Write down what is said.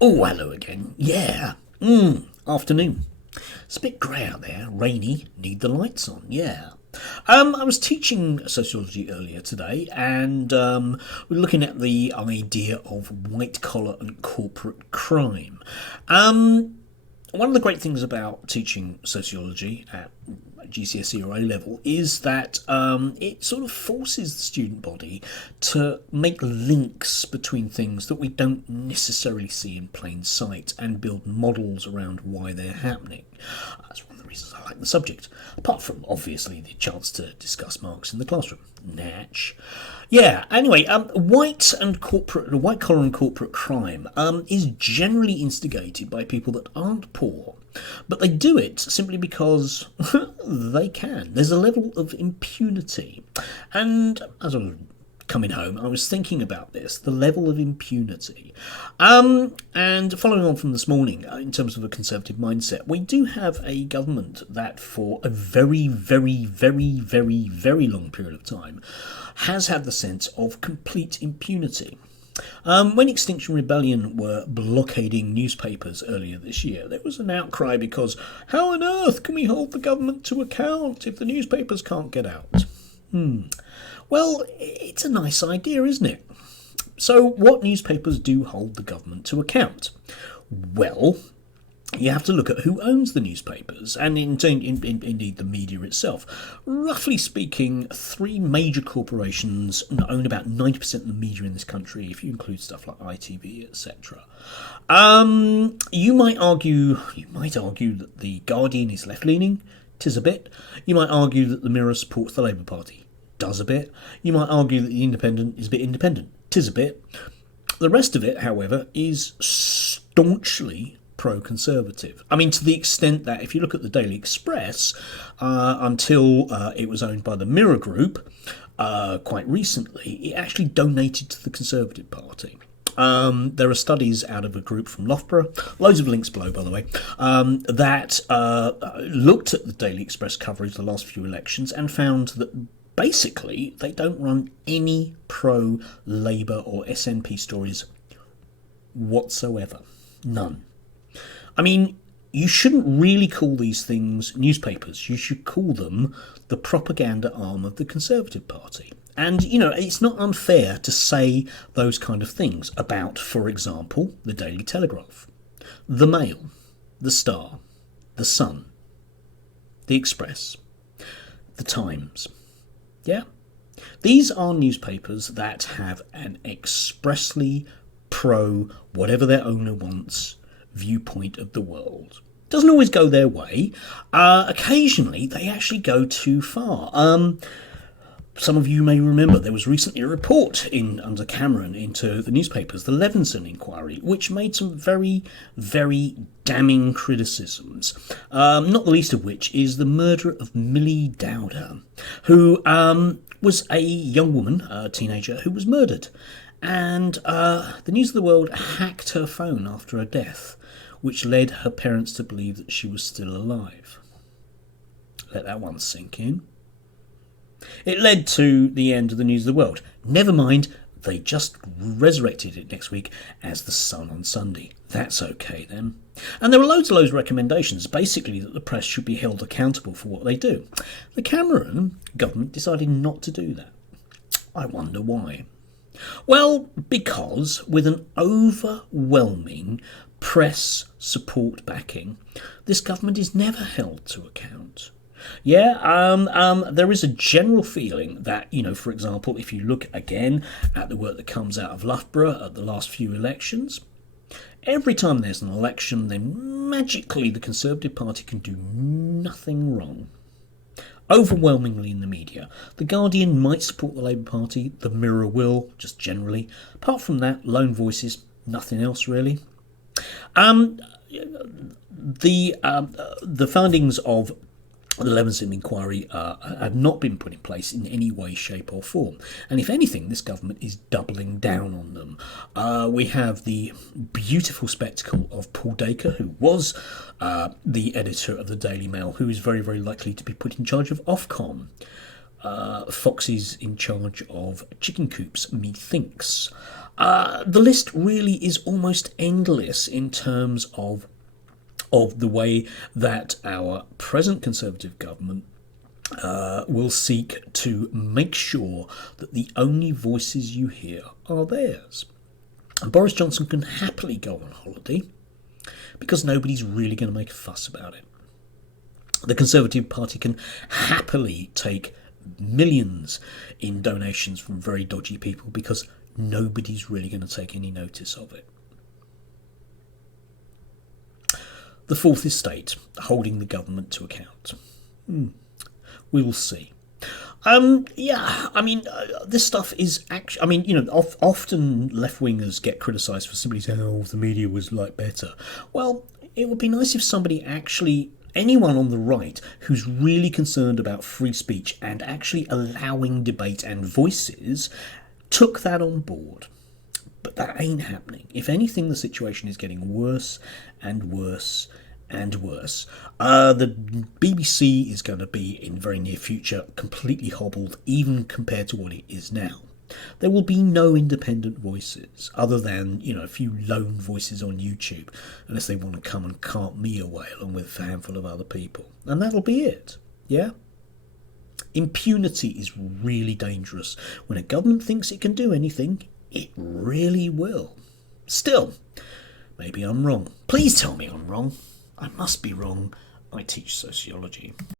Oh, hello again. Yeah. Afternoon. It's a bit grey out there, rainy, need the lights on, yeah. I was teaching sociology earlier today, and we're looking at the idea of white collar and corporate crime. One of the great things about teaching sociology at GCSE or A level is that it sort of forces the student body to make links between things that we don't necessarily see in plain sight and build models around why they're happening. That's one of the reasons I like the subject, apart from obviously the chance to discuss Marx in the classroom. Natch. Yeah, anyway, white collar and corporate crime is generally instigated by people that aren't poor, but they do it simply because they can. There's a level of impunity. And as I was coming home, I was thinking about this, the level of impunity. And following on from this morning, in terms of a conservative mindset, we do have a government that for a very, very, very, very, very long period of time has had the sense of complete impunity. When Extinction Rebellion were blockading newspapers earlier this year, there was an outcry because how on earth can we hold the government to account if the newspapers can't get out? Well, it's a nice idea, isn't it? So what newspapers do hold the government to account? Well, you have to look at who owns the newspapers, and indeed the media itself. Roughly speaking, three major corporations own about 90% of the media in this country, if you include stuff like ITV, etc. You might argue that the Guardian is left-leaning. 'Tis a bit. You might argue that the Mirror supports the Labour Party. Does a bit. You might argue that the Independent is a bit independent. 'Tis a bit. The rest of it, however, is staunchly pro-conservative. I mean, to the extent that if you look at the Daily Express, until it was owned by the Mirror Group, quite recently, it actually donated to the Conservative Party. There are studies out of a group from Loughborough, loads of links below, by the way, that looked at the Daily Express coverage the last few elections and found that basically they don't run any pro-Labour or SNP stories whatsoever. None. I mean, you shouldn't really call these things newspapers. You should call them the propaganda arm of the Conservative Party. And, you know, it's not unfair to say those kind of things about, for example, the Daily Telegraph, the Mail, the Star, the Sun, the Express, the Times. Yeah? These are newspapers that have an expressly pro whatever their owner wants viewpoint of the world. Doesn't always go their way. Occasionally, they actually go too far. Some of you may remember there was recently a report under Cameron into the newspapers, the Levinson inquiry, which made some very, very damning criticisms, not the least of which is the murder of Millie Dowder, who was a young woman, a teenager, who was murdered. And the News of the World hacked her phone after her death, which led her parents to believe that she was still alive. Let that one sink in. It led to the end of the News of the World. Never mind, they just resurrected it next week as the Sun on Sunday. That's okay then. And there were loads of those recommendations, basically that the press should be held accountable for what they do. The Cameron government decided not to do that. I wonder why. Well, because with an overwhelming press support backing, this government is never held to account. Yeah, there is a general feeling that, you know, for example, if you look again at the work that comes out of Loughborough at the last few elections, every time there's an election, then magically the Conservative Party can do nothing wrong. Overwhelmingly in the media. The Guardian might support the Labour Party, the Mirror will, just generally. Apart from that, lone voices, nothing else really. The findings of the Levinson inquiry have not been put in place in any way, shape or form. And if anything, this government is doubling down on them. We have the beautiful spectacle of Paul Dacre, who was the editor of the Daily Mail, who is very, very likely to be put in charge of Ofcom. foxes in charge of chicken coops, methinks. The list really is almost endless in terms of the way that our present Conservative government will seek to make sure that the only voices you hear are theirs. And Boris Johnson can happily go on holiday because nobody's really going to make a fuss about it. The Conservative Party can happily take millions in donations from very dodgy people because nobody's really going to take any notice of it. The fourth estate, holding the government to account. We will see. This stuff is actually, often left-wingers get criticised for simply saying, oh, if the media was better. Well, it would be nice if somebody actually, anyone on the right who's really concerned about free speech and actually allowing debate and voices took that on board. But that ain't happening. If anything, the situation is getting worse and worse and worse. The BBC is going to be, in the very near future, completely hobbled, even compared to what it is now. There will be no independent voices, other than, a few lone voices on YouTube, unless they want to come and cart me away, along with a handful of other people. And that'll be it, yeah? Impunity is really dangerous. When a government thinks it can do anything, it really will. Still, maybe I'm wrong. Please tell me I'm wrong. I must be wrong. I teach sociology.